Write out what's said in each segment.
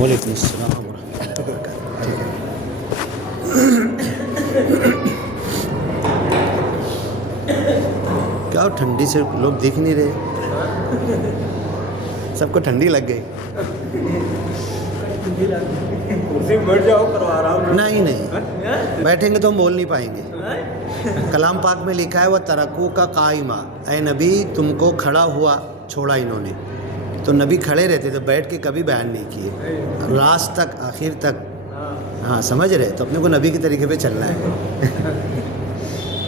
وعلیکم السلام ورحمۃ اللہ وبرکاتہ. ٹھیک ہے. کیا ٹھنڈی سے لوگ دیکھ نہیں رہے؟ سب کو ٹھنڈی لگ گئی. نہیں بیٹھیں گے تو ہم بول نہیں پائیں گے. کلام پاک میں لکھا ہے وہ ترکو کا قائمہ، اے نبی تم کو کھڑا ہوا چھوڑا انہوں نے. تو نبی کھڑے رہتے تو بیٹھ کے کبھی بیان نہیں کیے، راست تک آخر تک. ہاں سمجھ رہے؟ تو اپنے کو نبی کے طریقے پہ چلنا ہے.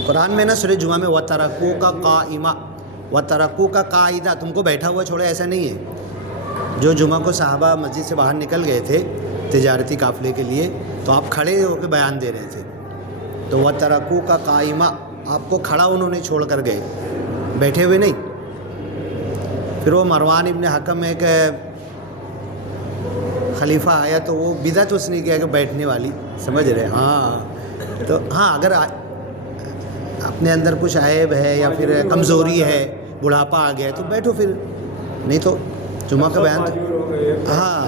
قرآن میں نا سورہ جمعہ میں وَتَرَكُوكَ قَائِمًا، وَتَرَكُوكَ قَاعِدًا، تم کو بیٹھا ہوا چھوڑے، ایسا نہیں ہے. جو جمعہ کو صحابہ مسجد سے باہر نکل گئے تھے تجارتی قافلے کے لیے، تو آپ کھڑے ہو کے بیان دے رہے تھے. تو وَتَرَكُوكَ قَائِمًا، آپ کو کھڑا انہوں نے چھوڑ کر گئے، بیٹھے ہوئے نہیں. پھر وہ مروان ابن حکم ایک خلیفہ آیا تو وہ بدعت اس نے کیا کہ بیٹھنے والی، سمجھ رہے؟ ہاں تو ہاں اگر اپنے اندر کچھ عیب ہے یا پھر کمزوری ہے، بڑھاپا آ گیا ہے تو بیٹھو، پھر نہیں تو جمعہ کا بیان تو ہاں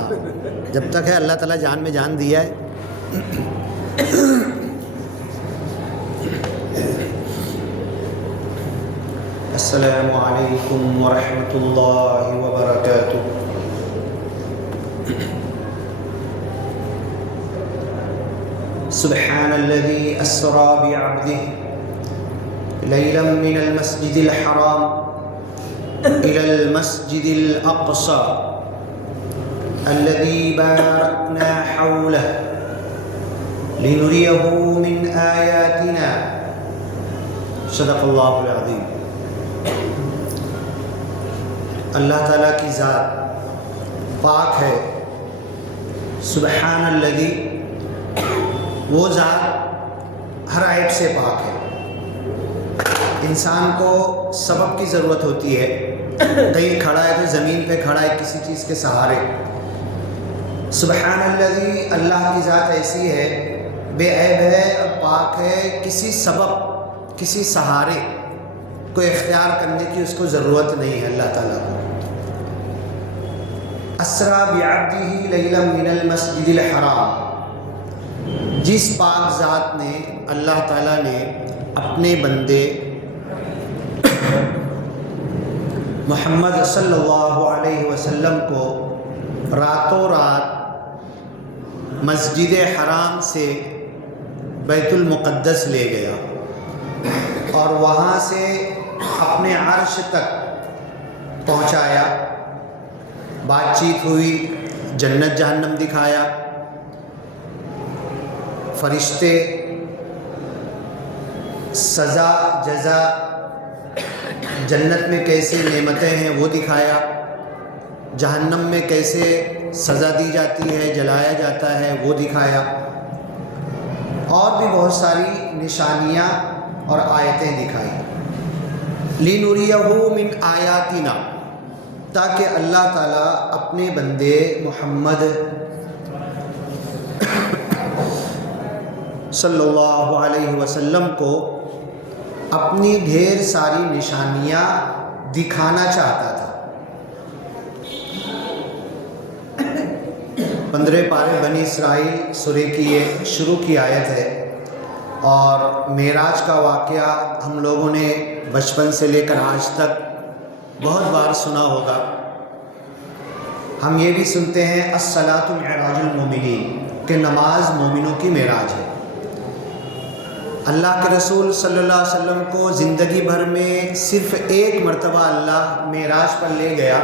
جب تک ہے اللہ تعالیٰ جان میں جان دیا ہے. السلام علیکم ورحمۃ اللہ وبرکاتہ. سبحان الذي أسرى بعبده ليلا من المسجد الحرام إلى المسجد الأقصى الذي باركنا حوله لنريه من آياتنا. صدق اللہ العظیم. اللہ تعالیٰ کی ذات پاک ہے. سبحان الذی، وہ ذات ہر عیب سے پاک ہے. انسان کو سبب کی ضرورت ہوتی ہے، کہیں کھڑا ہے تو زمین پہ کھڑا ہے کسی چیز کے سہارے. سبحان الذی، اللہ کی ذات ایسی ہے، بے عیب ہے اور پاک ہے، کسی سبب کسی سہارے کو اختیار کرنے کی اس کو ضرورت نہیں ہے اللہ تعالیٰ کو. اسرا بعبدہ لیلا من المسجد الحرام، جس پاک ذات نے، اللہ تعالیٰ نے اپنے بندے محمد صلی اللہ علیہ وسلم کو راتوں رات مسجد حرام سے بیت المقدس لے گیا اور وہاں سے اپنے عرش تک پہنچایا. بات چیت ہوئی، جنت جہنم دکھایا، فرشتے، سزا جزا، جنت میں کیسے نعمتیں ہیں وہ دکھایا، جہنم میں کیسے سزا دی جاتی ہے، جلایا جاتا ہے وہ دکھایا، اور بھی بہت ساری نشانیاں اور آیتیں دکھائی. لِنُرِيَهُ مِنْ آیاتنا، تاکہ اللہ تعالیٰ اپنے بندے محمد صلی اللہ علیہ وسلم کو اپنی ڈھیر ساری نشانیاں دکھانا چاہتا تھا. 15 پارے بنی اسرائیل سورہ کی یہ شروع کی آیت ہے، اور معراج کا واقعہ ہم لوگوں نے بچپن سے لے کر آج تک بہت بار سنا ہوگا. ہم یہ بھی سنتے ہیں الصلاۃ معراج المومنین، کہ نماز مومنوں کی معراج ہے. اللہ کے رسول صلی اللہ علیہ وسلم کو زندگی بھر میں صرف ایک مرتبہ اللہ معراج پر لے گیا.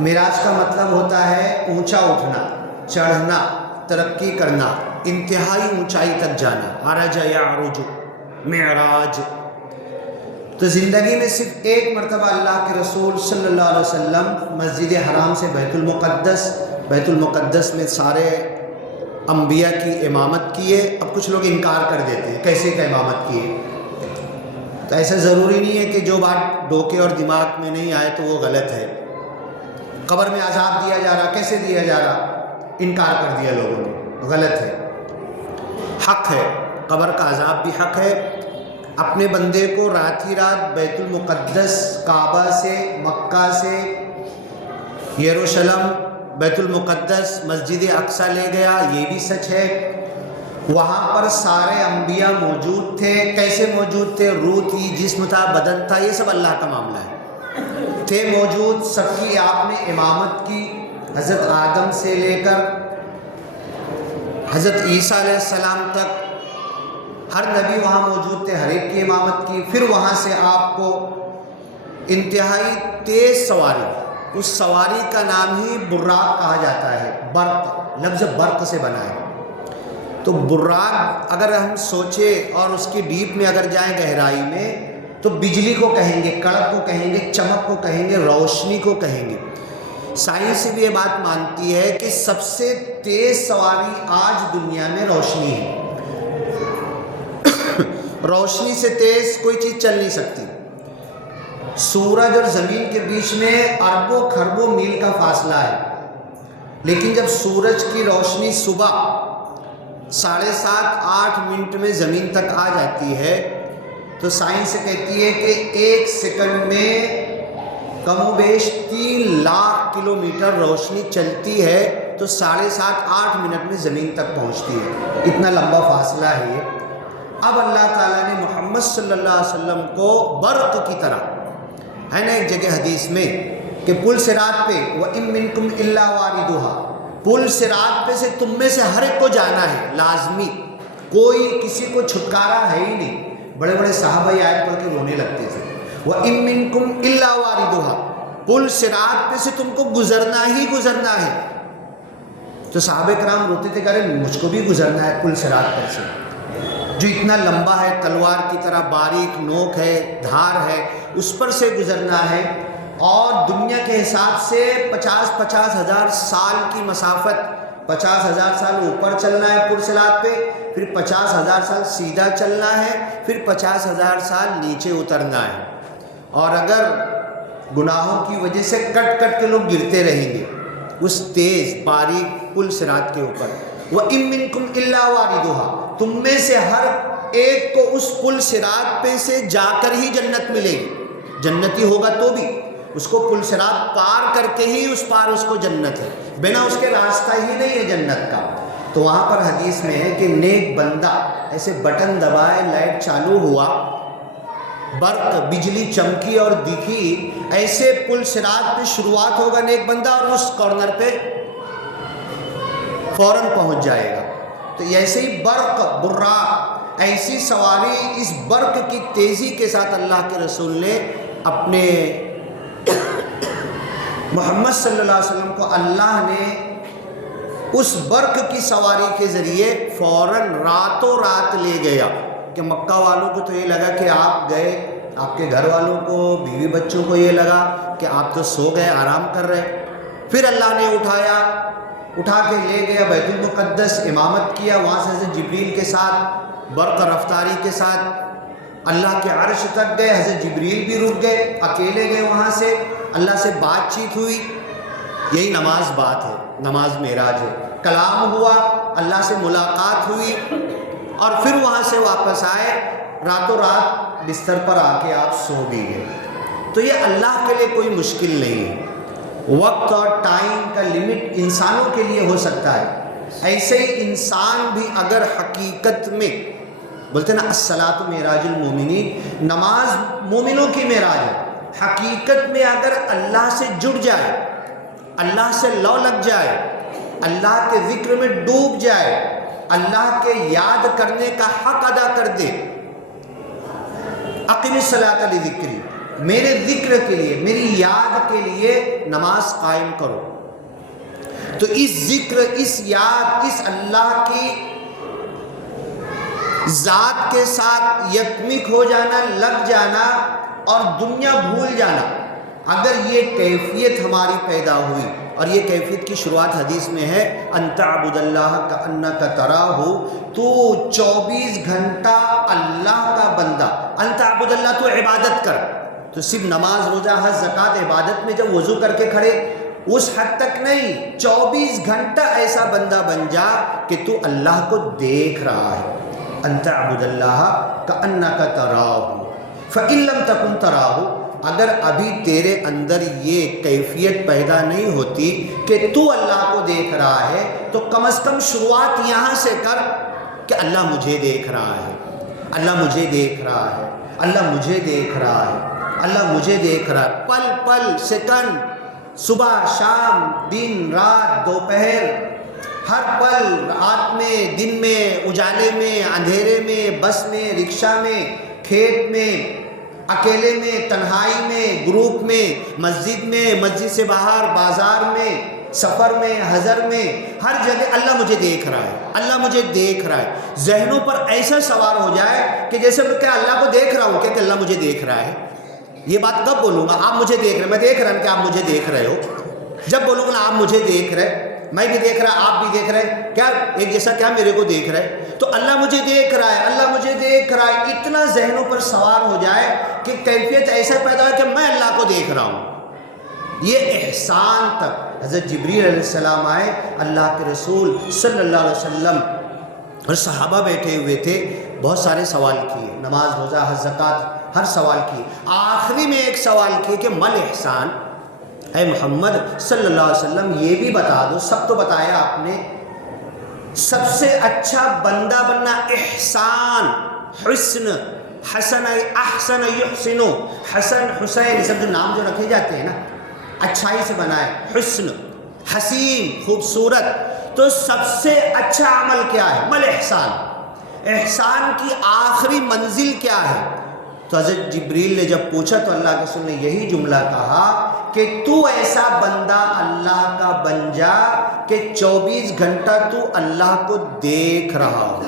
معراج کا مطلب ہوتا ہے اونچا اٹھنا، چڑھنا، ترقی کرنا، انتہائی اونچائی تک جانا. عرج یعرج، معراج. تو زندگی میں صرف ایک مرتبہ اللہ کے رسول صلی اللہ علیہ وسلم مسجد حرام سے بیت المقدس میں سارے انبیاء کی امامت کیے. اب کچھ لوگ انکار کر دیتے ہیں کیسے کہ امامت کیے. تو ایسا ضروری نہیں ہے کہ جو بات ڈوکے اور دماغ میں نہیں آئے تو وہ غلط ہے. قبر میں عذاب دیا جا رہا، کیسے دیا جا رہا؟ انکار کر دیا لوگوں نے، غلط ہے. حق ہے، قبر کا عذاب بھی حق ہے. اپنے بندے کو رات ہی رات بیت المقدس، کعبہ سے، مکہ سے، یروشلم، بیت المقدس مسجد اقصی لے گیا، یہ بھی سچ ہے۔ وہاں پر سارے انبیاء موجود تھے۔ کیسے موجود تھے؟ روح تھی، جسم تھا، بدن تھا، یہ سب اللہ کا معاملہ ہے، تھے موجود۔ سب کی آپ نے امامت کی، حضرت آدم سے لے کر حضرت عیسیٰ علیہ السلام تک ہر نبی وہاں موجود تھے، ہر ایک کی امامت کی۔ پھر وہاں سے آپ کو انتہائی تیز سواری، اس سواری کا نام ہی براق کہا جاتا ہے، برق، لفظ برق سے بنا ہے۔ تو براق اگر ہم سوچیں اور اس کی ڈیپ میں اگر جائیں، گہرائی میں، تو بجلی کو کہیں گے، کڑک کو کہیں گے، چمک کو کہیں گے، روشنی کو کہیں گے۔ سائنس بھی یہ بات مانتی ہے کہ سب سے تیز سواری آج دنیا میں روشنی ہے۔ روشنی سے تیز کوئی چیز چل نہیں سکتی۔ سورج اور زمین کے بیچ میں اربوں کھربوں میل کا فاصلہ ہے، لیکن جب سورج کی روشنی صبح 7:30-8 میں زمین تک آ جاتی ہے تو سائنس کہتی ہے کہ 1 سیکنڈ میں کم و بیش 3 لاکھ کلومیٹر روشنی چلتی ہے، تو 7:30-8 میں زمین تک پہنچتی ہے۔ اتنا لمبا فاصلہ ہے یہ۔ اب اللہ تعالیٰ نے محمد صلی اللہ علیہ وسلم کو برق کی طرح، ہے نا ایک جگہ حدیث میں کہ پل صراط پہ وَإِن مِّنكُمْ إِلَّا وَارِدُهَا، پل صراط پہ سے تم میں سے ہر ایک کو جانا ہے، لازمی، کوئی کسی کو چھٹکارا ہے ہی نہیں۔ بڑے بڑے صحابہ یہ آیت پڑھ کے رونے لگتے تھے، وَإِن مِّنكُمْ إِلَّا وَارِدُهَا، پل صراط پہ سے تم کو گزرنا ہی گزرنا ہے۔ تو صحابہ کرام روتے تھے، کہہ رہے مجھ کو بھی گزرنا ہے پل صراط پر سے، جو اتنا لمبا ہے، تلوار کی طرح باریک نوک ہے، دھار ہے، اس پر سے گزرنا ہے۔ اور دنیا کے حساب سے 50 ہزار سال کی مسافت، 50 ہزار سال اوپر چلنا ہے پل صراط پہ، پھر 50 ہزار سال سیدھا چلنا ہے، پھر 50 ہزار سال نیچے اترنا ہے۔ اور اگر گناہوں کی وجہ سے کٹ کٹ کے لوگ گرتے رہیں گے اس تیز باریک پل صراط کے اوپر۔ وَإِن مِّنكُمْ إِلَّا وَارِدُهَا، تم میں سے ہر ایک کو اس پل صراط پہ سے جا کر ہی جنت ملے گی۔ جنتی ہوگا تو بھی اس کو پل صراط پار کر کے ہی اس پار اس کو جنت ہے، بنا اس کے راستہ ہی نہیں ہے جنت کا۔ تو وہاں پر حدیث میں ہے کہ نیک بندہ ایسے بٹن دبائے، لائٹ چالو ہوا، برق بجلی چمکی اور دکھی، ایسے پل صراط پہ شروعات ہوگا نیک بندہ اور اس کارنر پہ فوراً پہنچ جائے گا۔ تو ایسے ہی برق، براق، ایسی سواری، اس برق کی تیزی کے ساتھ اللہ کے رسول نے اپنے محمد صلی اللہ علیہ وسلم کو اللہ نے اس برق کی سواری کے ذریعے فوراً راتوں رات لے گیا کہ مکہ والوں کو تو یہ لگا کہ آپ گئے، آپ کے گھر والوں کو، بیوی بچوں کو یہ لگا کہ آپ تو سو گئے، آرام کر رہے۔ پھر اللہ نے اٹھا کے لے گیا بیت المقدس، امامت کیا، وہاں سے حضرت جبریل کے ساتھ برق رفتاری کے ساتھ اللہ کے عرش تک گئے۔ حضرت جبریل بھی رک گئے، اکیلے گئے، وہاں سے اللہ سے بات چیت ہوئی۔ یہی نماز بات ہے، نماز معراج ہے، کلام ہوا، اللہ سے ملاقات ہوئی، اور پھر وہاں سے واپس آئے، راتوں رات بستر پر آ کے آپ سو بھی گئے۔ تو یہ اللہ کے لیے کوئی مشکل نہیں ہے۔ وقت اور ٹائم کا لمٹ انسانوں کے لیے ہو سکتا ہے، ایسے ہی انسان بھی اگر حقیقت میں، بولتے نا الصلاۃ معراج المومنین، نماز مومنوں کی معراج ہے، حقیقت میں اگر اللہ سے جڑ جائے، اللہ سے لو لگ جائے، اللہ کے ذکر میں ڈوب جائے، اللہ کے یاد کرنے کا حق ادا کر دے، اقم الصلاۃ لذکری، میرے ذکر کے لیے، میری یاد کے لیے نماز قائم کرو، تو اس ذکر، اس یاد، اس اللہ کی ذات کے ساتھ یکمک ہو جانا، لگ جانا اور دنیا بھول جانا، اگر یہ کیفیت ہماری پیدا ہوئی، اور یہ کیفیت کی شروعات حدیث میں ہے ان تعبد اللہ کأنک تراہ، تو 24 گھنٹہ اللہ کا بندہ، ان تعبد اللہ، تو عبادت کر، تو صرف نماز، روزہ، حج، زکوٰۃ، عبادت میں جب وضو کر کے کھڑے اس حد تک نہیں، 24 گھنٹہ ایسا بندہ بن جا کہ تو اللہ کو دیکھ رہا ہے۔ ان تعبد اللہ کأنک تراہ فإن لم تکن تراہ، اگر ابھی تیرے اندر یہ کیفیت پیدا نہیں ہوتی کہ تو اللہ کو دیکھ رہا ہے تو کم از کم شروعات یہاں سے کر کہ اللہ مجھے دیکھ رہا ہے، اللہ مجھے دیکھ رہا ہے، اللہ مجھے دیکھ رہا ہے، اللہ مجھے دیکھ رہا ہے، پل پل سیکنڈ، صبح شام، دن رات، دوپہر، ہر پل، رات میں، دن میں، اجالے میں، اندھیرے میں، بس میں، رکشہ میں، کھیت میں، اکیلے میں، تنہائی میں، گروپ میں، مسجد میں، مسجد سے باہر، بازار میں، سفر میں، حضر میں، ہر جگہ اللہ مجھے دیکھ رہا ہے، اللہ مجھے دیکھ رہا ہے۔ ذہنوں پر ایسا سوار ہو جائے کہ جیسے میں کیا اللہ کو دیکھ رہا ہوں کہ اللہ مجھے دیکھ رہا ہے۔ یہ بات کب بولوں گا؟ آپ مجھے دیکھ رہے ہیں، میں دیکھ رہا ہوں کہ آپ مجھے دیکھ رہے ہو۔ جب بولوں گا آپ مجھے دیکھ رہے، میں بھی دیکھ رہا، آپ بھی دیکھ رہے، کیا ایک جیسا کیا میرے کو دیکھ رہے؟ تو اللہ مجھے دیکھ رہا ہے، اللہ مجھے دیکھ رہا ہے، اتنا ذہنوں پر سوار ہو جائے کہ کیفیت ایسا پیدا ہو کہ میں اللہ کو دیکھ رہا ہوں۔ یہ احسان تک حضرت جبریل علیہ السلام آئے، اللہ کے رسول صلی اللہ علیہ وسلم اور صحابہ بیٹھے ہوئے تھے، بہت سارے سوال کیے، نماز، روزہ، حج، زکوٰۃ، ہر سوال کیے۔ آخری میں ایک سوال کیے کہ مل احسان، اے محمد صلی اللہ علیہ وسلم یہ بھی بتا دو، سب تو بتایا آپ نے، سب سے اچھا بندہ بننا احسان، حسن، حسن احسن یحسن، حسن حسین، سب جو نام جو رکھے جاتے ہیں نا، اچھائی سے بنا ہے، حسن، حسین، خوبصورت، تو سب سے اچھا عمل کیا ہے؟ مل احسان، احسان کی آخری منزل کیا ہے؟ تو حضرت جبریل نے جب پوچھا تو اللہ کے رسول نے یہی جملہ کہا کہ تو ایسا بندہ اللہ کا بن جا کہ 24 گھنٹہ تو اللہ کو دیکھ رہا ہو۔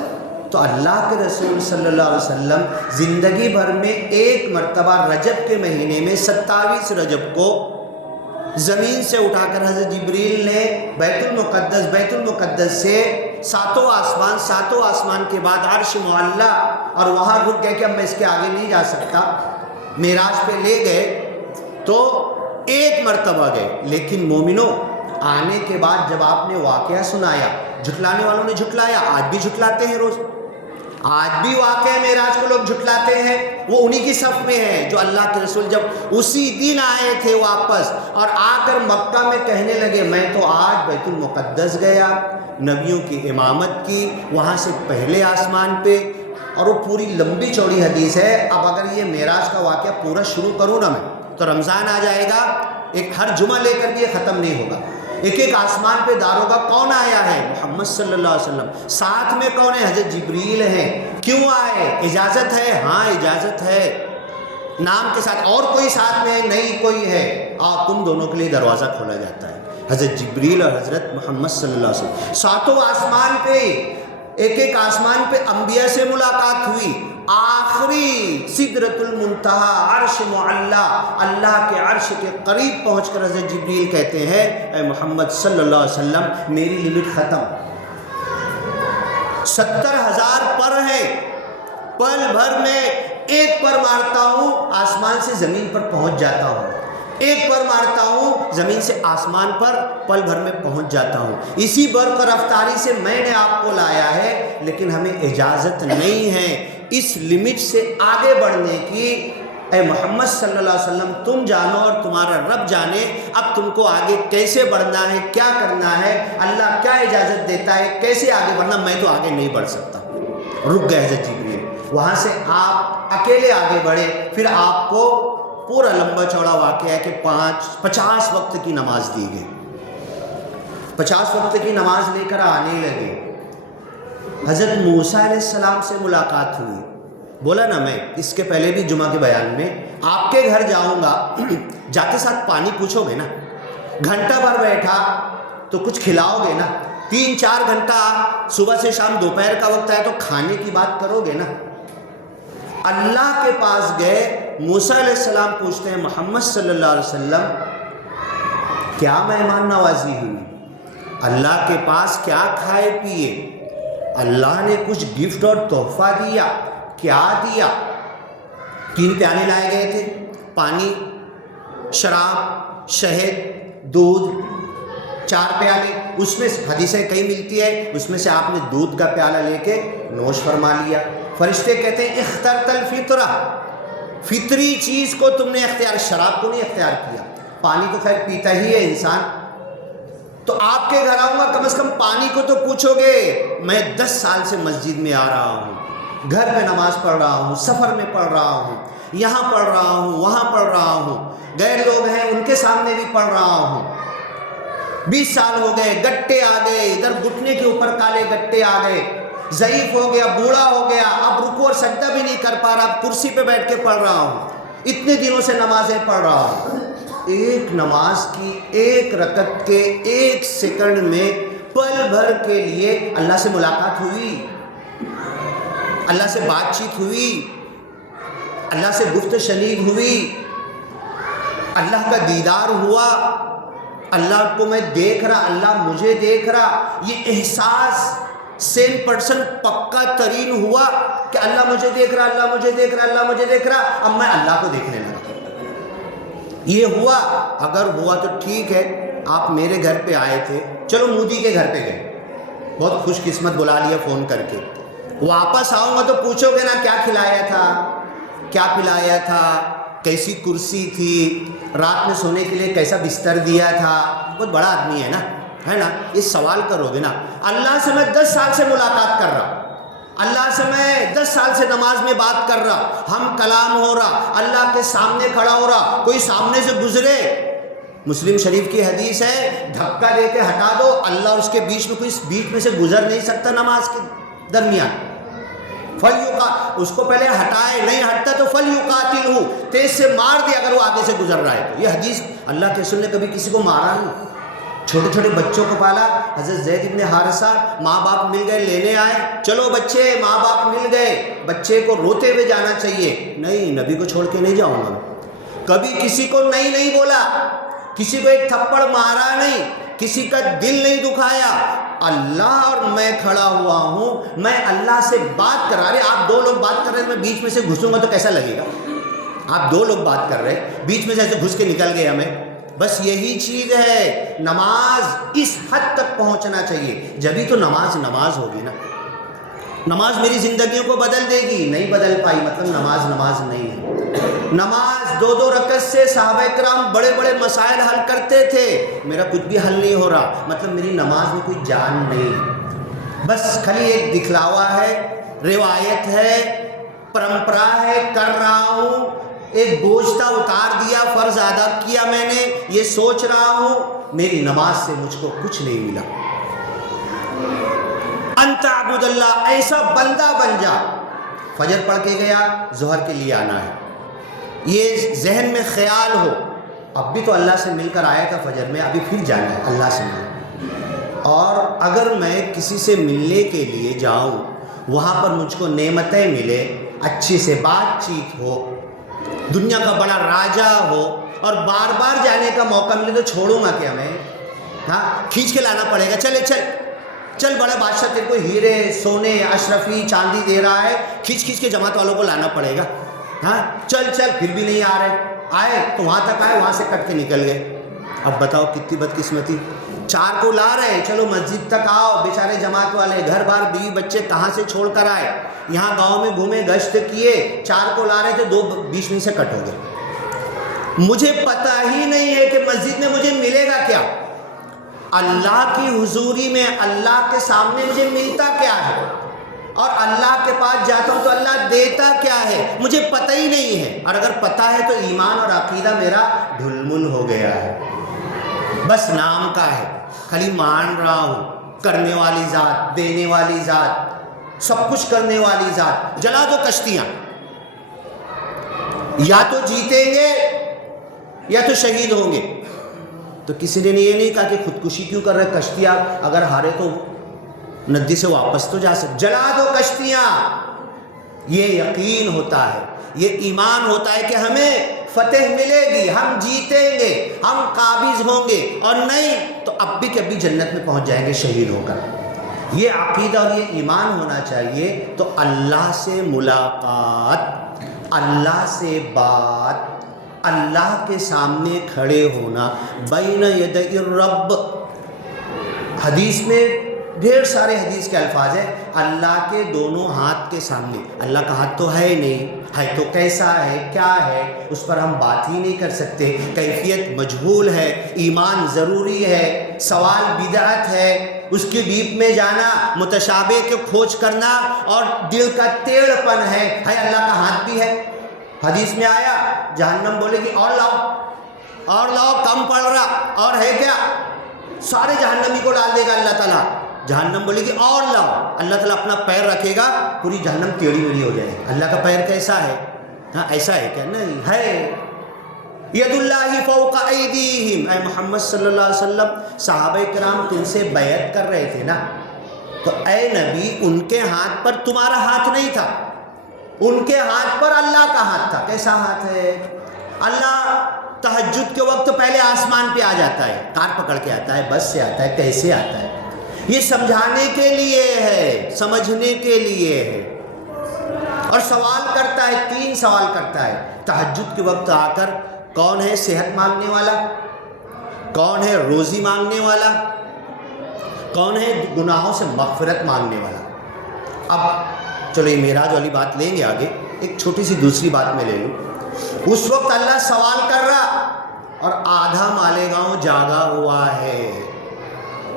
تو اللہ کے رسول صلی اللہ علیہ وسلم زندگی بھر میں ایک مرتبہ رجب کے مہینے میں 27 رجب کو زمین سے اٹھا کر حضرت جبریل نے بیت المقدس سے ساتوں آسمان کے بعد عرش معلیٰ، اور وہاں رک گئے کہ اب میں اس کے آگے نہیں جا سکتا، معراج پہ لے گئے تو ایک مرتبہ گئے۔ لیکن مومنوں، آنے کے بعد جب آپ نے واقعہ سنایا، جھٹلانے والوں نے جھٹلایا، آج بھی جھٹلاتے ہیں، روز آج بھی واقعہ معراج کو لوگ جھٹلاتے ہیں، وہ انہی کی صف میں ہیں جو اللہ کے رسول جب اسی دن آئے تھے واپس اور آ کر مکہ میں کہنے لگے میں تو آج بیت المقدس گیا، نبیوں کی امامت کی، وہاں سے پہلے آسمان پہ، اور وہ پوری لمبی چوڑی حدیث ہے۔ اب اگر یہ معراج کا واقعہ پورا شروع کروں نا میں تو رمضان آ جائے گا، ایک ہر جمعہ لے کر کے یہ ختم نہیں ہوگا۔ ایک ایک آسمان پہ داروغہ کون آیا ہے؟ محمد صلی اللہ علیہ وسلم۔ ساتھ میں کون ہے؟ حضرت جبریل ہیں۔ کیوں آئے؟ اجازت ہے؟ ہاں اجازت ہے، نام کے ساتھ۔ اور کوئی ساتھ میں نہیں کوئی ہے؟ تم دونوں کے لیے دروازہ کھولا جاتا ہے۔ حضرت جبریل اور حضرت محمد صلی اللہ علیہ وسلم ساتوں آسمان پہ، ایک ایک آسمان پہ انبیاء سے ملاقات ہوئی۔ آخری سدرۃ المنتہا، عرش معلیٰ، اللہ کے عرش کے قریب پہنچ کر حضرت جبریل کہتے ہیں اے محمد صلی اللہ علیہ وسلم میری لمٹ ختم، 70,000 پر ہے، پل بھر میں ایک پر مارتا ہوں آسمان سے زمین پر پہنچ جاتا ہوں، ایک پر مارتا ہوں زمین سے آسمان پر پل بھر میں پہنچ جاتا ہوں۔ اسی برق رفتاری سے میں نے آپ کو لایا ہے، لیکن ہمیں اجازت نہیں ہے اس لمٹ سے آگے بڑھنے کی۔ اے محمد صلی اللہ علیہ وسلم تم جانو اور تمہارا رب جانے اب تم کو آگے کیسے بڑھنا ہے، کیا کرنا ہے، اللہ کیا اجازت دیتا ہے، کیسے آگے بڑھنا۔ میں تو آگے نہیں بڑھ سکتا۔ رک گئے حضرت جبریل، وہاں سے آپ اکیلے آگے بڑھے۔ پھر آپ کو پورا لمبا چوڑا واقعہ ہے کہ 50 وقت کی نماز دی گئی، 50 وقت کی نماز لے کر آنے لگے۔ حضرت موسیٰ علیہ السلام سے ملاقات ہوئی۔ بولا نا میں اس کے پہلے بھی جمعہ کے بیان میں، آپ کے گھر جاؤں گا، جاتے ساتھ پانی پوچھو گے نا، گھنٹہ بھر بیٹھا تو کچھ کھلاؤ گے نا، 3-4 گھنٹہ صبح سے شام دوپہر کا وقت ہے تو کھانے کی بات کرو گے نا۔ اللہ کے پاس گئے، موسیٰ علیہ السلام پوچھتے ہیں محمد صلی اللہ علیہ وسلم کیا مہمان نوازی ہوئی؟ اللہ کے پاس کیا کھائے پیے؟ اللہ نے کچھ گفٹ اور تحفہ دیا؟ کیا دیا؟ 3 پیالے لائے گئے تھے، پانی، شراب، شہد، دودھ، 4 پیالے، اس میں حدیثیں کئی ملتی ہے، اس میں سے آپ نے دودھ کا پیالہ لے کے نوش فرما لیا۔ فرشتے کہتے ہیں اخترت الفطرہ، فطری چیز کو تم نے اختیار، شراب کو نہیں اختیار کیا. پانی تو خیر پیتا ہی ہے انسان. تو آپ کے گھر آؤں گا، کم از کم پانی کو تو پوچھو گے. میں 10 سال سے مسجد میں آ رہا ہوں، گھر میں نماز پڑھ رہا ہوں، سفر میں پڑھ رہا ہوں، یہاں پڑھ رہا ہوں، وہاں پڑھ رہا ہوں، غیر لوگ ہیں ان کے سامنے بھی پڑھ رہا ہوں. 20 سال ہو گئے، گٹے آ گئے، ادھر گھٹنے کے اوپر کالے گٹے آ گئے، ضعیف ہو گیا، بوڑھا ہو گیا، اب رکوع اور سجدہ بھی نہیں کر پا رہا، اب کرسی پہ بیٹھ کے پڑھ رہا ہوں. اتنے دنوں سے نمازیں پڑھ رہا ہوں. ایک نماز کی ایک رکعت کے 1 سیکنڈ میں پل بھر کے لیے اللہ سے ملاقات ہوئی، اللہ سے بات چیت ہوئی، اللہ سے گفت شنید ہوئی، اللہ کا دیدار ہوا، اللہ کو میں دیکھ رہا، اللہ مجھے دیکھ رہا. یہ احساس 100% پکا ترین ہوا کہ اللہ مجھے دیکھ رہا، اللہ مجھے دیکھ رہا، اللہ مجھے دیکھ رہا. اب میں اللہ کو دیکھنے لگا. یہ ہوا. اگر ہوا تو ٹھیک ہے، آپ میرے گھر پہ آئے تھے، چلو مودی کے گھر پہ گئے، بہت خوش قسمت، بلا لیا فون کر کے. واپس آؤں گا تو پوچھو گے نا کیا کھلایا تھا، کیا پلایا تھا، کیسی کرسی تھی، رات میں سونے کے لیے کیسا بستر دیا تھا. بہت بڑا آدمی ہے نا، یہ سوال کرو گے نا. اللہ سے میں 10 سال سے ملاقات کر رہا، اللہ سے میں 10 سال سے نماز میں بات کر رہا، ہم کلام ہو رہا، اللہ کے سامنے کھڑا ہو رہا، کوئی سامنے سے گزرے. مسلم شریف کی حدیث ہے، دھکا دے کے ہٹا دو، اللہ اور اس کے بیچ میں، کوئی بیچ میں سے گزر نہیں سکتا نماز کے درمیان. اس کو پہلے ہٹائے، نہیں ہٹتا تو فلیقاتلہ، تیز سے مار دے اگر وہ آگے سے گزر رہا ہے تو. یہ حدیث اللہ کے رسول نے کبھی کسی کو مارا نہیں. چھوٹے چھوٹے بچوں کو پالا. حضرت زید ابن حارثہ، ماں باپ مل گئے، لینے آئے، چلو بچے، ماں باپ مل گئے، بچے کو روتے ہوئے جانا چاہیے. نہیں، نبی کو چھوڑ کے نہیں جاؤں گا. کبھی کسی کو نہیں بولا، کسی کو ایک تھپڑ مارا نہیں، کسی کا دل نہیں دکھایا. اللہ اور میں کھڑا ہوا ہوں، میں اللہ سے بات کر رہا. آپ 2 لوگ بات کر رہے ہیں، میں بیچ میں سے گھسوں گا تو کیسا لگے گا؟ آپ 2 لوگ بات کر رہے ہیں، بیچ میں سے ایسے گھس کے نکل گئے ہمیں. بس یہی چیز ہے. نماز اس حد تک پہنچنا چاہیے، جبھی تو نماز ہوگی نا. نماز میری زندگیوں کو بدل دے گی. نہیں بدل پائی مطلب نماز نہیں ہے. نماز 2 رکعت سے صحابہ کرام بڑے بڑے مسائل حل کرتے تھے. میرا کچھ بھی حل نہیں ہو رہا، مطلب میری نماز میں کوئی جان نہیں ہے. بس خالی ایک دکھلاوا ہے، روایت ہے، پرمپرا ہے، کر رہا ہوں، ایک بوجھ تھا اتار دیا، فرض ادا کیا میں نے، یہ سوچ رہا ہوں. میری نماز سے مجھ کو کچھ نہیں ملا. انت عبد اللہ، ایسا بندہ بن جا. فجر پڑھ کے گیا، ظہر کے لیے آنا ہے، یہ ذہن میں خیال ہو. اب بھی تو اللہ سے مل کر آیا تھا فجر میں، ابھی پھر جانا ہے اللہ سے مل. اور اگر میں کسی سے ملنے کے لیے جاؤں، وہاں پر مجھ کو نعمتیں ملے، اچھی سے بات چیت ہو، دنیا کا بڑا راجا ہو، اور بار بار جانے کا موقع ملے تو چھوڑوں گا کیا میں؟ ہاں، کھینچ کے لانا پڑے گا. چل بڑا بادشاہ تیرے کو ہیرے، سونے، اشرفی، چاندی دے رہا ہے، کھینچ کے جماعت والوں کو لانا پڑے گا. ہاں چل پھر بھی نہیں آ رہے. آئے تو وہاں تک آئے، وہاں سے کٹ کے نکل گئے. اب بتاؤ کتنی بدقسمتی. 4 کو لا رہے ہیں، چلو مسجد تک آؤ، بیچارے جماعت والے گھر بار بیوی بچے کہاں سے چھوڑ کر آئے، یہاں گاؤں میں گھومے، گشت کیے. 4 کو لا رہے تھے، 2 بیچ میں سے کٹ ہو گئے. مجھے پتہ ہی نہیں ہے کہ مسجد میں مجھے ملے گا کیا، اللہ کی حضوری میں، اللہ کے سامنے مجھے ملتا کیا ہے، اور اللہ کے پاس جاتا ہوں تو اللہ دیتا کیا ہے، مجھے پتہ ہی نہیں ہے. اور اگر پتہ ہے تو ایمان اور عقیدہ میرا ڈھلمل ہو گیا ہے. بس نام کا ہے، خالی مان رہا ہوں. کرنے والی ذات، دینے والی ذات، سب کچھ کرنے والی ذات. جلا دو کشتیاں، یا تو جیتیں گے یا تو شہید ہوں گے. تو کسی نے یہ نہیں کہا کہ خودکشی کیوں کر رہے، کشتیاں اگر ہارے تو ندی سے واپس تو جا سکتے. جلا دو کشتیاں. یہ یقین ہوتا ہے، یہ ایمان ہوتا ہے کہ ہمیں فتح ملے گی، ہم جیتیں گے، ہم قابض ہوں گے، اور نہیں تو اب بھی کبھی جنت میں پہنچ جائیں گے شہید ہو کر. یہ عقیدہ اور یہ ایمان ہونا چاہیے. تو اللہ سے ملاقات، اللہ سے بات، اللہ کے سامنے کھڑے ہونا، بین یدی الرب. حدیث میں ڈھیر سارے حدیث کے الفاظ ہیں اللہ کے دونوں ہاتھ کے سامنے. اللہ کا ہاتھ تو ہے نہیں, ہے تو کیسا ہے, کیا ہے, اس پر ہم بات ہی نہیں کر سکتے. کیفیت مجہول ہے, ایمان ضروری ہے, سوال بدعت ہے, اس کی ڈیپ میں جانا, متشابہ کے کھوج کرنا اور دل کا ٹیڑھ پن ہے اللہ کا ہاتھ بھی ہے. حدیث میں آیا جہنم بولے گی اور لاؤ کم پڑ رہا, اور ہے کیا, سارے جہنمی کو ڈال دے گا اللہ تعالیٰ. جہنم بولے گی اور لاؤ, اللہ تعالیٰ اپنا پیر رکھے گا, پوری جہنم ٹیڑھی میڑھی ہو جائے گی. اللہ کا پیر کیسا ہے؟ ہاں ایسا ہے کیا؟ نہیں ہے. ید اللہ فوق ایدیہم, اے محمد صلی اللہ علیہ وسلم, صحابہ کرام تم سے بیعت کر رہے تھے نا, تو اے نبی ان کے ہاتھ پر تمہارا ہاتھ نہیں تھا, ان کے ہاتھ پر اللہ کا ہاتھ تھا. کیسا ہاتھ ہے؟ اللہ تہجد کے وقت پہلے آسمان پہ آ جاتا ہے, کار پکڑ کے آتا ہے, بس سے آتا ہے, کیسے آتا ہے؟ یہ سمجھانے کے لیے ہے, سمجھنے کے لیے ہے. اور سوال کرتا ہے, 3 سوال کرتا ہے تہجد کے وقت آ کر. کون ہے صحت مانگنے والا, کون ہے روزی مانگنے والا, کون ہے گناہوں سے مغفرت مانگنے والا. اب چلو یہ معراج والی بات لیں گے آگے, ایک چھوٹی سی دوسری بات میں لے لوں. اس وقت اللہ سوال کر رہا اور آدھا مالیگاؤں جاگا ہوا ہے,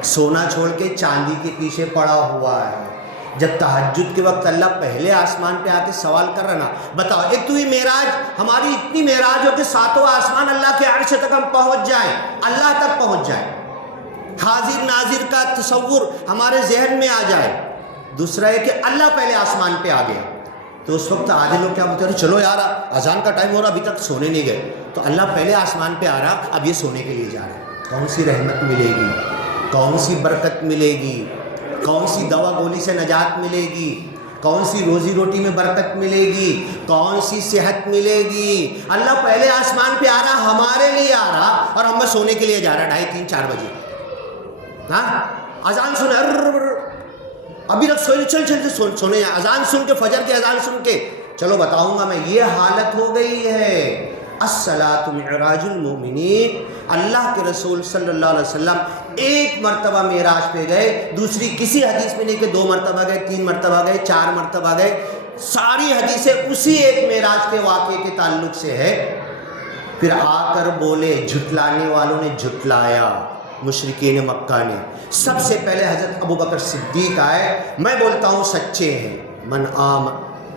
سونا چھوڑ کے چاندی کے پیچھے پڑا ہوا ہے. جب تہجد کے وقت اللہ پہلے آسمان پہ آ کے سوال کر رہا نا, بتاؤ ایک تو یہ معراج, ہماری اتنی معراج ہو کہ 7واں آسمان اللہ کے عرش تک ہم پہنچ جائیں, اللہ تک پہنچ جائیں, حاضر ناظر کا تصور ہمارے ذہن میں آ جائے. دوسرا ہے کہ اللہ پہلے آسمان پہ آ گیا, تو اس وقت آدھے لوگ کیا بولتے ہیں, چلو یار اذان کا ٹائم ہو رہا, ابھی تک سونے نہیں گئے. تو اللہ پہلے آسمان پہ آ رہا, اب یہ سونے کے لیے جا رہا ہے. کون سی رحمت ملے گی, کون سی برکت ملے گی, کون سی دوا گولی سے نجات ملے گی, کون سی روزی روٹی میں برکت ملے گی, کون سی صحت ملے گی. اللہ پہلے آسمان پہ آ رہا, ہمارے لیے آ رہا, اور ہم بس سونے کے لیے جا رہا 2:30 4 بجے. ہاں اذان سنے, ابھی تک چل سونے, اذان سن کے, فجر کی اذان سن کے چلو بتاؤں گا میں. یہ حالت ہو گئی ہے. الصلاۃ معراج المومنین. اللہ کے رسول صلی اللہ علیہ وسلم ایک مرتبہ معراج پہ گئے, دوسری کسی حدیث میں نہیں کہ 2 مرتبہ گئے, 3 مرتبہ گئے, 4 مرتبہ گئے. ساری حدیثیں اسی ایک معراج کے واقعے کے تعلق سے ہے. پھر آ کر بولے, جھٹلانے والوں نے جھٹلایا, مشرکین مکہ نے. سب سے پہلے حضرت ابوبکر صدیق آئے, میں بولتا ہوں سچے ہیں. من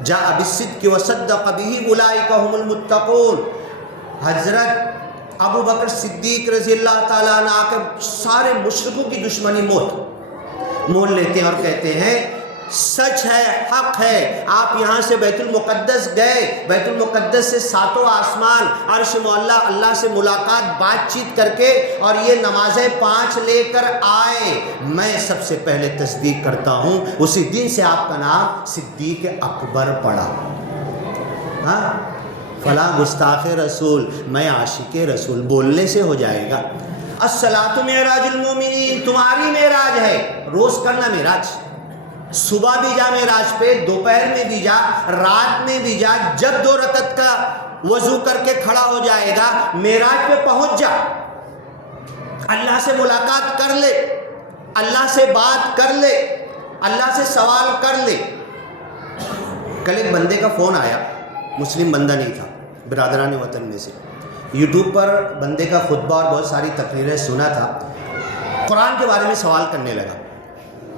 جاء بالصدق وصدق به اولئک هم المتقون. حضرت ابوبکر صدیق رضی اللہ تعالیٰ عنہ آ کے سارے مشرکوں کی دشمنی مول لیتے ہیں اور کہتے ہیں سچ ہے, حق ہے. آپ یہاں سے بیت المقدس گئے, بیت المقدس سے 7واں آسمان, عرش معلیٰ, اللہ سے ملاقات, بات چیت کر کے, اور یہ نمازیں 5 لے کر آئے. میں سب سے پہلے تصدیق کرتا ہوں, اسی دن سے آپ کا نام صدیق اکبر پڑا. ہاں فلاں گستاخ رسول, میں عاشق رسول, بولنے سے ہو جائے گا. الصلاۃ معراج المومنین, تمہاری معراج ہے, روز کرنا معراج. صبح بھی جا معراج پہ, دوپہر میں بھی جا, رات میں بھی جا, جب 2 رکعت کا وضو کر کے کھڑا ہو جائے گا معراج پہ پہنچ جا. اللہ سے ملاقات کر لے, اللہ سے بات کر لے, اللہ سے سوال کر لے. کل ایک بندے کا فون آیا, مسلم بندہ نہیں تھا, برادران وطن میں سے. یوٹیوب پر بندے کا خطبہ اور بہت ساری تقریریں سنا تھا. قرآن کے بارے میں سوال کرنے لگا.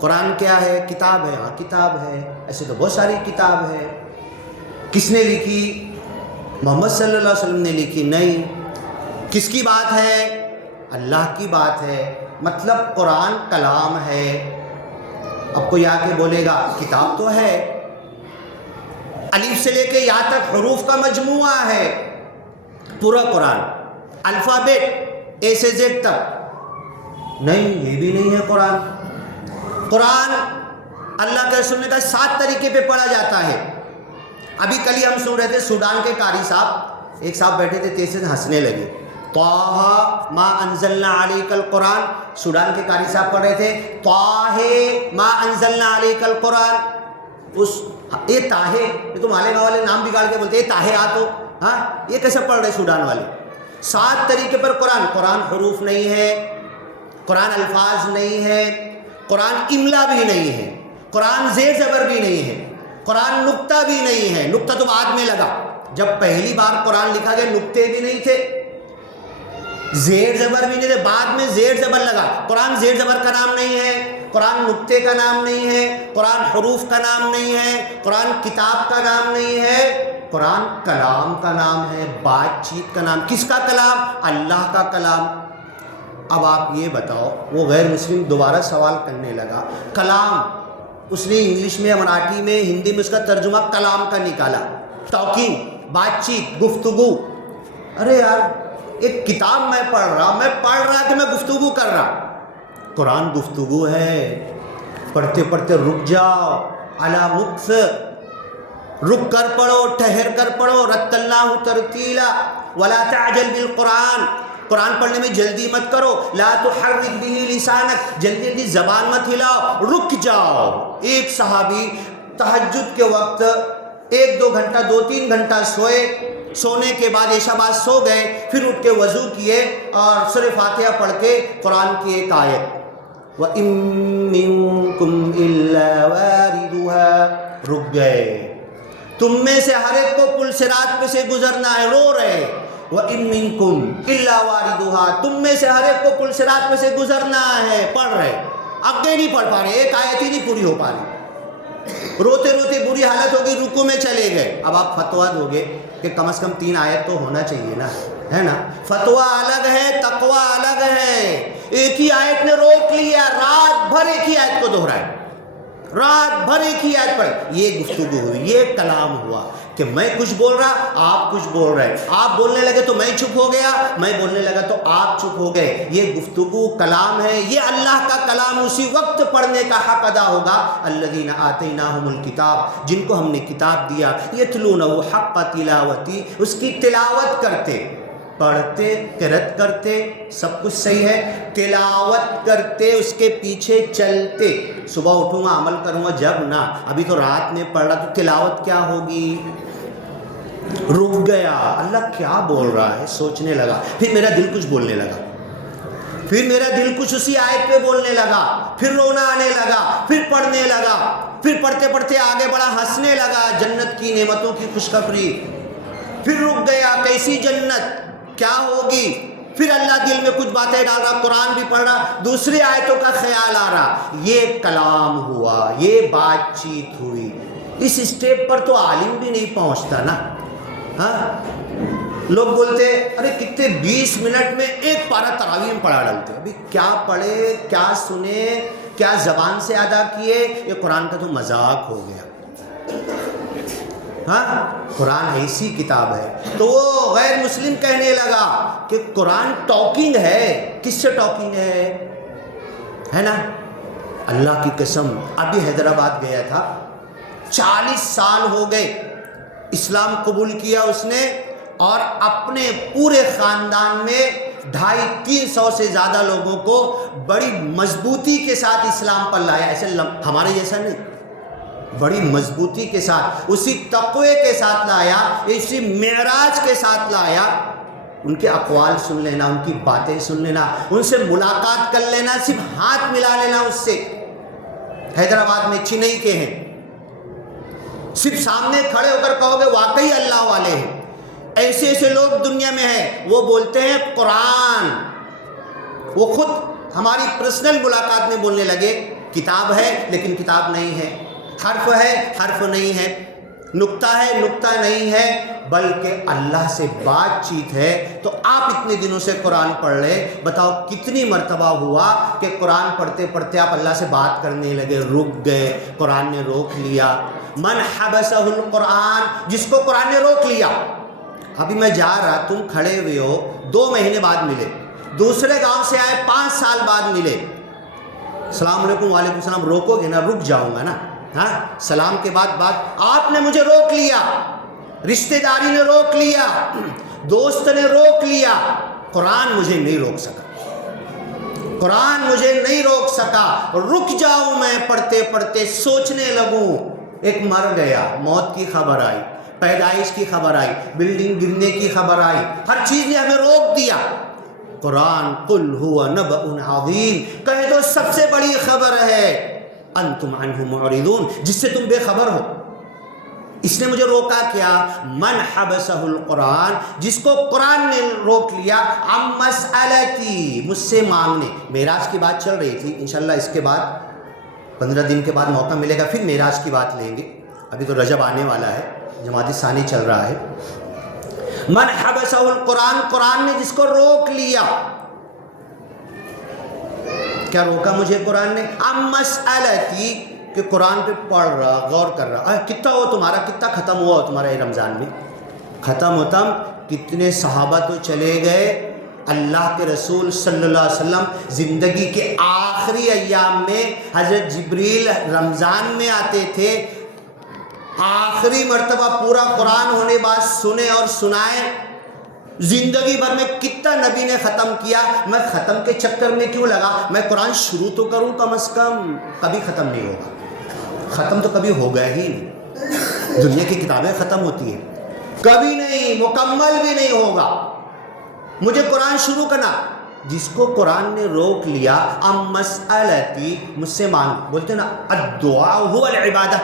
قرآن کیا ہے؟ کتاب ہے. ہاں کتاب ہے, ایسے تو بہت ساری کتاب ہے. کس نے لکھی؟ محمد صلی اللہ علیہ وسلم نے لکھی. نہیں. کس کی بات ہے؟ اللہ کی بات ہے. مطلب قرآن کلام ہے. اب کوئی آ کے بولے گا کتاب تو ہے, الف سے لے کے یا تک حروف کا مجموعہ ہے پورا قرآن, الفابیٹ اے سے زیڈ تک. نہیں, یہ بھی نہیں ہے قرآن. قرآن اللہ کے رسول نے کہا 7 طریقے پہ پڑھا جاتا ہے. ابھی کل ہی ہم سن رہے تھے سوڈان کے قاری صاحب, ایک صاحب بیٹھے تھے, تیز سے ہنسنے لگے. طٰہٰ ما انزلنا علیک القرآن, سوڈان کے قاری صاحب پڑھ رہے تھے طٰہٰ ما انزلنا علیک القرآن. اس یہ طاہے, یہ تو مالیگاؤں والے نام بگاڑ کے بولتے ہیں طاہے آ تو, ہاں یہ کیسے پڑھ رہے سوڈان والے؟ 7 طریقے پر قرآن. قرآن حروف نہیں ہے, قرآن الفاظ نہیں ہے, قرآن املا بھی نہیں ہے، قرآن زیر زبر بھی نہیں ہے، قرآن نقطہ بھی نہیں ہے۔ نقطہ تو بعد میں لگا، جب پہلی بار قرآن لکھا گیا نقطے بھی نہیں تھے، زیر زبر بھی نہیں تھے، بعد میں زیر زبر لگا۔ قرآن زیر زبر کا نام نہیں ہے، قرآن نقطے کا نام نہیں ہے، قرآن حروف کا نام نہیں ہے، قرآن کتاب کا نام نہیں ہے، قرآن کلام کا نام ہے، بات چیت کا نام۔ کس کا کلام؟ اللہ کا کلام۔ اب آپ یہ بتاؤ، وہ غیر مسلم دوبارہ سوال کرنے لگا، کلام، اس نے انگلش میں، مراٹھی میں، ہندی میں اس کا ترجمہ کلام کا نکالا، ٹاکنگ، بات چیت، گفتگو۔ ارے یار، ایک کتاب میں پڑھ رہا کہ میں گفتگو کر رہا۔ قرآن گفتگو ہے، پڑھتے پڑھتے رک جاؤ، علی مکث، رک کر پڑھو، ٹھہر کر پڑھو، رتلناہ ترتیلا، ولا تعجل بالقرآن، قرآن پڑھنے میں جلدی مت کرو، لا تحرک بہ لسانک، جلدی جلدی زبان مت ہلاؤ، رک جاؤ۔ ایک صحابی تہجد کے وقت 1-2 گھنٹہ 2-3 گھنٹہ سوئے، سونے کے بعد عشاء بعد سو گئے، پھر اٹھ کے وضو کیے اور سورہ فاتحہ پڑھ کے قرآن کی ایک آیت، وَإِن مِّنكُمْ إِلَّا وَارِدُهَا، رک گئے۔ تم میں سے ہر ایک کو پل صراط پہ سے گزرنا ہے، رو رہے، وَإِن مِّنكُمْ إِلَّا وَارِدُهَا، تم میں سے ہر ایک کو پل صراط پہ سے گزرنا ہے، پڑھ رہے، آگے نہیں پڑھ پا رہے، ایک آیت ہی نہیں پوری ہو پا رہی، روتے روتے بری حالت ہوگی، رکوع میں چلے گئے۔ اب آپ فتویٰ دو گے کہ کم از کم 3 آیت تو ہونا چاہیے نا، ہے نا؟ فتویٰ الگ ہے، تقویٰ الگ ہے۔ ایک ہی آیت نے روک لیا، رات بھر ایک ہی آیت کو دہرائے، رات بھر ایک ہی آیت پڑھی۔ یہ گفتگو ہوئی، یہ کلام ہوا کہ میں کچھ بول رہا، آپ کچھ بول رہے، آپ بولنے لگے تو میں چپ ہو گیا، میں بولنے لگا تو آپ چپ ہو گئے۔ یہ گفتگو کلام ہے، یہ اللہ کا کلام اسی وقت پڑھنے کا حق ادا ہوگا۔ الذین آتیناہم الکتاب، جن کو ہم نے کتاب دیا، یتلونہ حق تلاوتی، اس کی تلاوت کرتے، پڑھتے، قرأت کرتے، سب کچھ صحیح ہے، تلاوت کرتے، اس کے پیچھے چلتے۔ صبح اٹھوں گا عمل کروں گا جب نا، ابھی تو رات میں پڑھ رہا تو تلاوت کیا ہوگی؟ رک گیا، اللہ کیا بول رہا ہے، سوچنے لگا، پھر میرا دل کچھ بولنے لگا، پھر میرا دل کچھ اسی آیت پہ بولنے لگا، پھر رونا آنے لگا، پھر پڑھنے لگا، پھر پڑھتے پڑھتے آگے بڑھا، ہنسنے لگا، جنت کی نعمتوں کی خوشخبری، پھر رک گیا، کیسی جنت، کیا ہوگی، پھر اللہ دل میں کچھ باتیں ڈال رہا، قرآن بھی پڑھ رہا، دوسری آیتوں کا خیال آ رہا، یہ کلام ہوا، یہ بات چیت ہوئی۔ اس اسٹیپ پر تو عالم بھی نہیں پہنچتا نا۔ ہاں، لوگ بولتے ارے کتنے 20 منٹ میں ایک پارہ تراویح میں پڑھا ڈالتے، ابھی کیا پڑھے، کیا سنے، کیا زبان سے ادا کیے، یہ قرآن کا تو مذاق ہو گیا۔ ہاں، قرآن ایسی کتاب ہے۔ تو وہ غیر مسلم کہنے لگا کہ قرآن ٹاکنگ ہے۔ کس سے ٹاکنگ ہے نا؟ اللہ کی قسم، ابھی حیدرآباد گیا تھا، 40 سال ہو گئے، اسلام قبول کیا اس نے، اور اپنے پورے خاندان میں 250-300 سے زیادہ لوگوں کو بڑی مضبوطی کے ساتھ اسلام پر لایا، ایسے ہمارے جیسا نہیں، بڑی مضبوطی کے ساتھ، اسی تقوی کے ساتھ لایا، اسی معراج کے ساتھ لایا۔ ان کے اقوال سن لینا، ان کی باتیں سن لینا، ان سے ملاقات کر لینا، صرف ہاتھ ملا لینا اس سے۔ حیدرآباد میں چنئی کے ہیں، صرف سامنے کھڑے ہو کر کہو گے واقعی اللہ والے ہیں۔ ایسے ایسے لوگ دنیا میں ہیں، وہ بولتے ہیں قرآن، وہ خود ہماری پرسنل ملاقات میں بولنے لگے کتاب ہے لیکن کتاب نہیں ہے، حرف ہے حرف نہیں ہے، نقطہ ہے نقطہ نہیں ہے، بلکہ اللہ سے بات چیت ہے۔ تو آپ اتنے دنوں سے قرآن پڑھ لے، بتاؤ کتنی مرتبہ ہوا کہ قرآن پڑھتے پڑھتے آپ اللہ سے بات کرنے لگے، رک گئے، قرآن نے روک لیا۔ من حبسہ القرآن، جس کو قرآن نے روک لیا۔ ابھی میں جا رہا، تم کھڑے ہوئے ہو، 2 مہینے بعد ملے، دوسرے گاؤں سے آئے 5 سال بعد ملے، السلام علیکم، وعلیکم السلام، روکو گے نا؟ رک جاؤں گا نا، ہاں، سلام کے بعد بات، آپ نے مجھے روک لیا، رشتہ داری نے روک لیا، دوست نے روک لیا، قرآن مجھے نہیں روک سکا، قرآن مجھے نہیں روک سکا، رک جاؤں میں پڑھتے پڑھتے سوچنے لگوں۔ ایک مر گیا، موت کی خبر آئی، پیدائش کی خبر آئی، بلڈنگ گرنے کی خبر آئی، ہر چیز نے ہمیں روک دیا۔ قرآن قل هو نبأ عظیم، کہہ دو سب سے بڑی خبر ہے، انتم عنہ معرضون، جس سے تم بے خبر ہو۔ اس نے مجھے روکا کیا؟ من حبسہ القرآن، جس کو قرآن نے روک لیا، عن مسئلتی، مجھ سے مانگنے۔ معراج کی بات چل رہی تھی، انشاءاللہ اس کے بعد 15 دن کے بعد موقع ملے گا، پھر معراج کی بات لیں گے، ابھی تو رجب آنے والا ہے، جمادی ثانی چل رہا ہے۔ من حبسہ القرآن، قرآن نے جس کو روک لیا، کیا روکا مجھے قرآن نے؟ عن مسئلتی، کہ قرآن پہ پڑھ رہا، غور کر رہا، کتنا ہو تمہارا، کتنا ختم ہوا ہو تمہارا یہ رمضان میں؟ ختم کتنے صحابہ تو چلے گئے، اللہ کے رسول صلی اللہ علیہ وسلم زندگی کے آخری ایام میں، حضرت جبریل رمضان میں آتے تھے، آخری مرتبہ پورا قرآن ہونے بعد سنے اور سنائے۔ زندگی بھر میں کتنا نبی نے ختم کیا، میں ختم کے چکر میں کیوں لگا، میں قرآن شروع تو کروں کم از کم، کبھی ختم نہیں ہوگا، ختم تو کبھی ہوگا ہی نہیں، دنیا کی کتابیں ختم ہوتی ہیں، کبھی نہیں، مکمل بھی نہیں ہوگا، مجھے قرآن شروع کرنا۔ جس کو قرآن نے روک لیا، عن مسئلتی، مجھ سے مانگ، بولتے نا الدعاء هو العبادہ،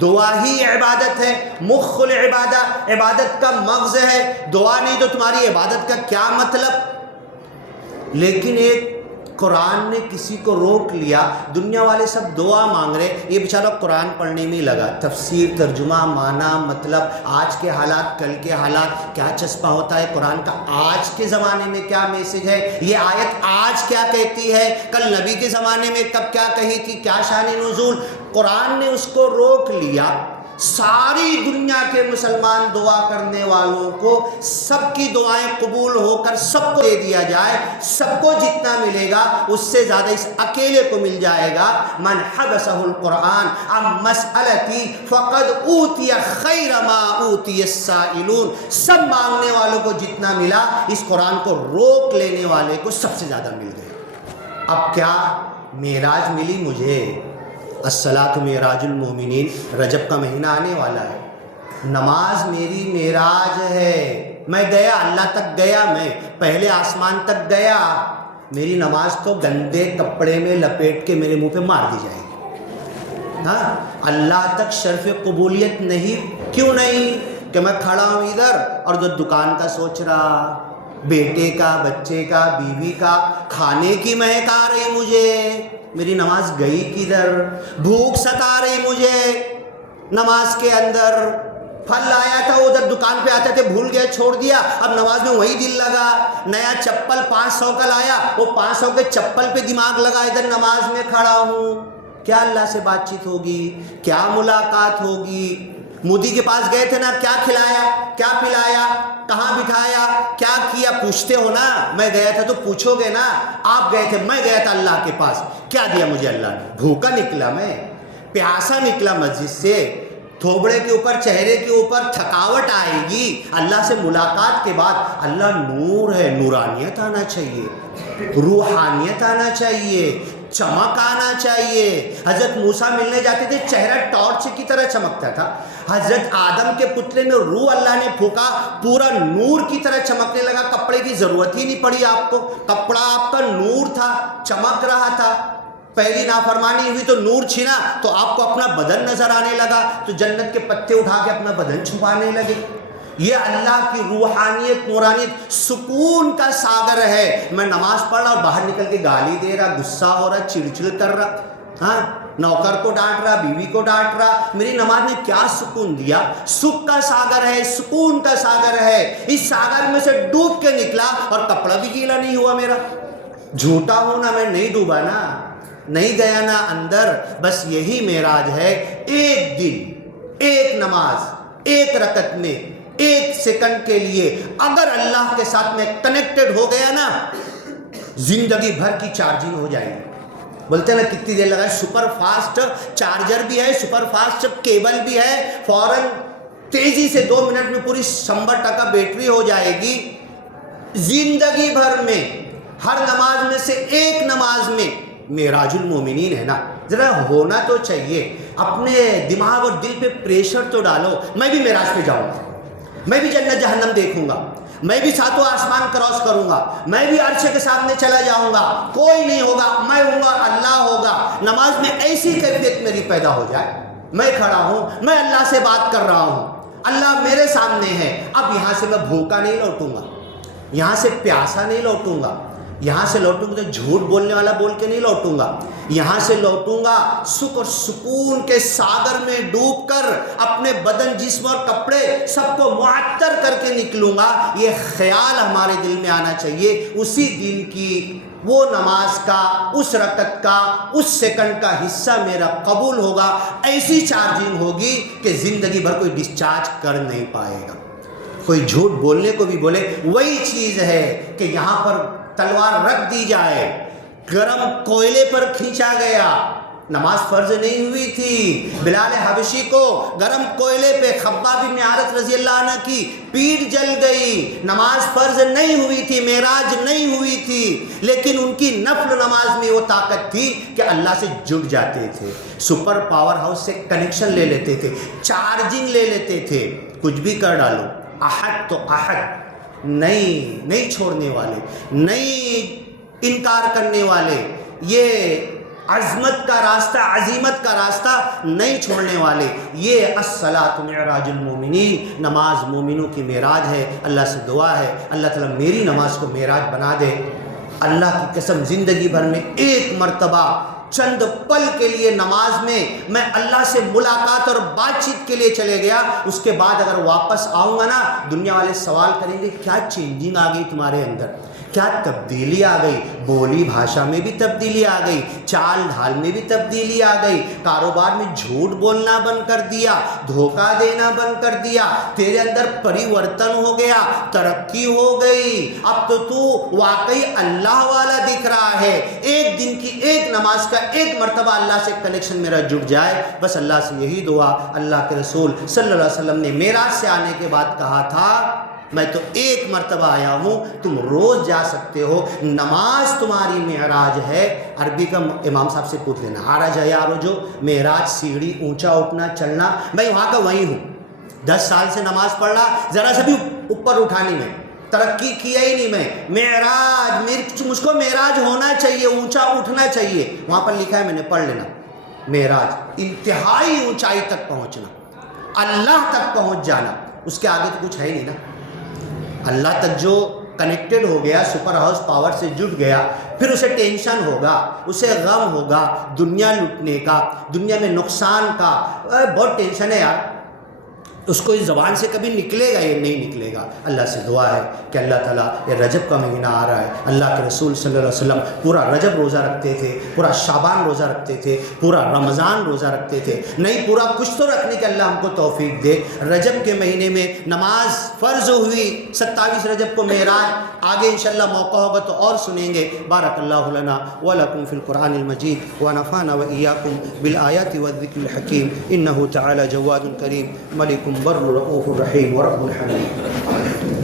دعا ہی عبادت ہے، مخ العبادہ، عبادت کا مغز ہے، دعا نہیں تو تمہاری عبادت کا کیا مطلب؟ لیکن ایک قرآن نے کسی کو روک لیا، دنیا والے سب دعا مانگ رہے، یہ بیچارہ قرآن پڑھنے میں لگا، تفسیر، ترجمہ، معنی، مطلب، آج کے حالات، کل کے حالات، کیا چسپا ہوتا ہے قرآن کا، آج کے زمانے میں کیا میسج ہے، یہ آیت آج کیا کہتی ہے، کل نبی کے زمانے میں کب کیا کہی تھی، کیا شان نزول۔ قرآن نے اس کو روک لیا، ساری دنیا کے مسلمان دعا کرنے والوں کو سب کی دعائیں قبول ہو کر سب کو دے دیا جائے، سب کو جتنا ملے گا اس سے زیادہ اس اکیلے کو مل جائے گا۔ من حبسہ القرآن عن مسئلتی فقد اوتی خیر ما اوتی السائلون، سب مانگنے والوں کو جتنا ملا، اس قرآن کو روک لینے والے کو سب سے زیادہ مل گیا۔ اب کیا معراج ملی مجھے، الصلاۃ معراج المومنین، رجب کا مہینہ آنے والا ہے، نماز میری معراج ہے، میں گیا اللہ تک گیا، میں پہلے آسمان تک گیا، میری نماز تو گندے کپڑے میں لپیٹ کے میرے منہ پہ مار دی جائے گی۔ ہاں، اللہ تک شرف قبولیت نہیں، کیوں نہیں؟ کہ میں کھڑا ہوں ادھر اور جو دکان کا سوچ رہا، بیٹے کا، بچے کا، بیوی کا، کھانے کی مہک آ رہی مجھے، میری نماز گئی کدھر؟ بھوک ستا رہی مجھے نماز کے اندر، پھل لایا تھا ادھر دکان پہ آتے تھے، بھول گیا، چھوڑ دیا، اب نماز میں وہی دل لگا، نیا چپل 500 کا لایا، وہ 500 کے چپل پہ دماغ لگا، ادھر نماز میں کھڑا ہوں، کیا اللہ سے بات چیت ہوگی، کیا ملاقات ہوگی؟ مودی کے پاس گئے تھے نا، کیا کھلایا، کیا پلایا، کہاں بٹھایا، کیا کیا، پوچھتے ہو نا، میں گیا تھا تو پوچھو گے نا، آپ گئے تھے، میں گیا تھا اللہ کے پاس، کیا دیا مجھے اللہ نے؟ بھوکا نکلا، میں پیاسا نکلا مسجد سے، تھوبڑے کے اوپر، چہرے کے اوپر تھکاوٹ آئے گی، اللہ سے ملاقات کے بعد۔ اللہ نور ہے، نورانیت آنا چاہیے، روحانیت آنا چاہیے، چمک آنا چاہیے۔ حضرت موسیٰ ملنے جاتے تھے، چہرہ ٹارچ کی طرح چمکتا تھا، حضرت آدم کے پتلے میں روح اللہ نے پھونکا، پورا نور کی طرح چمکنے لگا، کپڑے کی ضرورت ہی نہیں پڑی آپ کو، کپڑا آپ کا نور تھا، چمک رہا تھا۔ پہلی نافرمانی ہوئی تو نور چھنا تو آپ کو اپنا بدن نظر آنے لگا، تو جنت کے پتے اٹھا کے اپنا بدن چھپانے لگے۔ یہ اللہ کی روحانیت، نورانیت، سکون کا ساگر ہے۔ میں نماز پڑھ رہا اور باہر نکل کے گالی دے رہا، غصہ ہو رہا، چڑچڑ کر رہا، ہاں، نوکر کو ڈانٹ رہا، بیوی کو ڈانٹ رہا، میری نماز نے کیا سکون دیا؟ سکھ کا ساگر ہے، سکون کا ساگر ہے، اس ساگر میں سے ڈوب کے نکلا اور کپڑا بھی گیلا نہیں ہوا میرا۔ جھوٹا ہوں نا، میں نہیں ڈوبا نا، نہیں گیا نا اندر۔ بس یہی معراج ہے، ایک دن، ایک نماز، ایک رکعت میں، ایک سیکنڈ کے لیے اگر اللہ کے ساتھ میں کنیکٹڈ ہو گیا نا، زندگی بھر کی چارجنگ ہو جائے گی۔ بولتے ہیں نا کتنی دیر لگا ہے، سپر فاسٹ چارجر بھی ہے، سپر فاسٹ کیبل بھی ہے، فوراً تیزی سے 2 منٹ میں پوری 100% بیٹری ہو جائے گی۔ زندگی بھر میں ہر نماز میں سے ایک نماز میں معراج المومنین ہے نا، ذرا ہونا تو چاہیے۔ اپنے دماغ اور دل پہ پریشر تو ڈالو، میں بھی معراج پہ جاؤں گا، میں بھی جنت جہنم دیکھوں گا، میں بھی ساتوں آسمان کراس کروں گا، میں بھی عرش کے سامنے چلا جاؤں گا، کوئی نہیں ہوگا، میں ہوں گا، اللہ ہوگا۔ نماز میں ایسی کیفیت میری پیدا ہو جائے، میں کھڑا ہوں، میں اللہ سے بات کر رہا ہوں، اللہ میرے سامنے ہے۔ اب یہاں سے میں بھوکا نہیں لوٹوں گا، یہاں سے پیاسا نہیں لوٹوں گا، یہاں سے لوٹوں گا تو جھوٹ بولنے والا بول کے نہیں لوٹوں گا، یہاں سے لوٹوں گا سکھ اور سکون کے ساگر میں ڈوب کر اپنے بدن، جسم اور کپڑے سب کو معطر کر کے نکلوں گا۔ یہ خیال ہمارے دل میں آنا چاہیے۔ اسی دن کی وہ نماز کا، اس رکعت کا، اس سیکنڈ کا حصہ میرا قبول ہوگا، ایسی چارجنگ ہوگی کہ زندگی بھر کوئی ڈسچارج کر نہیں پائے گا۔ کوئی جھوٹ بولنے کو بھی بولے، وہی چیز ہے کہ یہاں پر تلوار رکھ دی جائے، گرم کوئلے پر کھینچا گیا، نماز فرض نہیں ہوئی تھی، بلال حبشی کو گرم کوئلے پہ خباب بن عارت رضی اللہ عنہ کی پیٹھ جل گئی، نماز فرض نہیں ہوئی تھی، معراج نہیں ہوئی تھی، لیکن ان کی نفل نماز میں وہ طاقت تھی کہ اللہ سے جڑ جاتے تھے، سپر پاور ہاؤس سے کنیکشن لے لیتے تھے، چارجنگ لے لیتے تھے۔ کچھ بھی کر ڈالو، احد تو احد، نہیں چھوڑنے والے، نہیں انکار کرنے والے، یہ عظمت کا راستہ، عظیمت کا راستہ نہیں چھوڑنے والے۔ یہ الصلاۃ معراج المومنین، نماز مومنوں کی معراج ہے۔ اللہ سے دعا ہے اللہ تعالیٰ میری نماز کو معراج بنا دے۔ اللہ کی قسم زندگی بھر میں ایک مرتبہ چند پل کے لیے نماز میں اللہ سے ملاقات اور بات چیت کے لیے چلے گیا، اس کے بعد اگر واپس آؤں گا نا، دنیا والے سوال کریں گے کیا چینجنگ آ گئی تمہارے اندر، کیا تبدیلی آ گئی، بولی بھاشا میں بھی تبدیلی آ گئی، چال ڈھال میں بھی تبدیلی آ گئی، کاروبار میں جھوٹ بولنا بند کر دیا، دھوکہ دینا بند کر دیا، تیرے اندر پریورتن ہو گیا، ترقی ہو گئی، اب تو واقعی اللہ والا دکھ رہا ہے۔ ایک دن کی ایک نماز کا ایک مرتبہ اللہ سے کنیکشن میرا جڑ جائے، بس اللہ سے یہی دعا۔ اللہ کے رسول صلی اللہ علیہ وسلم نے معراج سے آنے کے بعد کہا تھا میں تو ایک مرتبہ آیا ہوں، تم روز جا سکتے ہو، نماز تمہاری معراج ہے۔ عربی کا امام صاحب سے پوچھ لینا، عرج یعرجو، معراج سیڑھی اونچا اٹھنا چلنا، میں وہاں کا وہی ہوں، 10 سال سے نماز پڑھ رہا، ذرا سے بھی اوپر اٹھانی میں ترقی کیا ہی نہیں میں۔ معراج، مجھ کو معراج ہونا چاہیے، اونچا اٹھنا چاہیے، وہاں پر لکھا ہے، میں نے پڑھ لینا، معراج انتہائی اونچائی تک پہنچنا، اللہ تک پہنچ جانا، اس کے آگے تو کچھ ہے ہی نہیں نا۔ اللہ تک جو کنیکٹڈ ہو گیا، سپر ہاؤس پاور سے جڑ گیا، پھر اسے ٹینشن ہوگا، اسے غم ہوگا دنیا لٹنے کا، دنیا میں نقصان کا، بہت ٹینشن ہے یار، اس کو اس زبان سے کبھی نکلے گا یہ نہیں نکلے گا۔ اللہ سے دعا ہے کہ اللہ تعالیٰ، یہ رجب کا مہینہ آ رہا ہے، اللہ کے رسول صلی اللہ علیہ وسلم پورا رجب روزہ رکھتے تھے، پورا شعبان روزہ رکھتے تھے، پورا رمضان روزہ رکھتے تھے، نہیں پورا کچھ تو رکھنے کے اللہ ہم کو توفیق دے۔ رجب کے مہینے میں نماز فرض ہوئی، 27 رجب کو معراج، آگے انشاءاللہ موقع ہوگا تو اور سنیں گے۔ بارک اللہ لنا ولکم فی القرآن المجید ونفعنا وإیاکم بالآیات والذکر الحکیم، انہ تعالی جواد کریم ملک بر رؤوف رحیم ورب حمید۔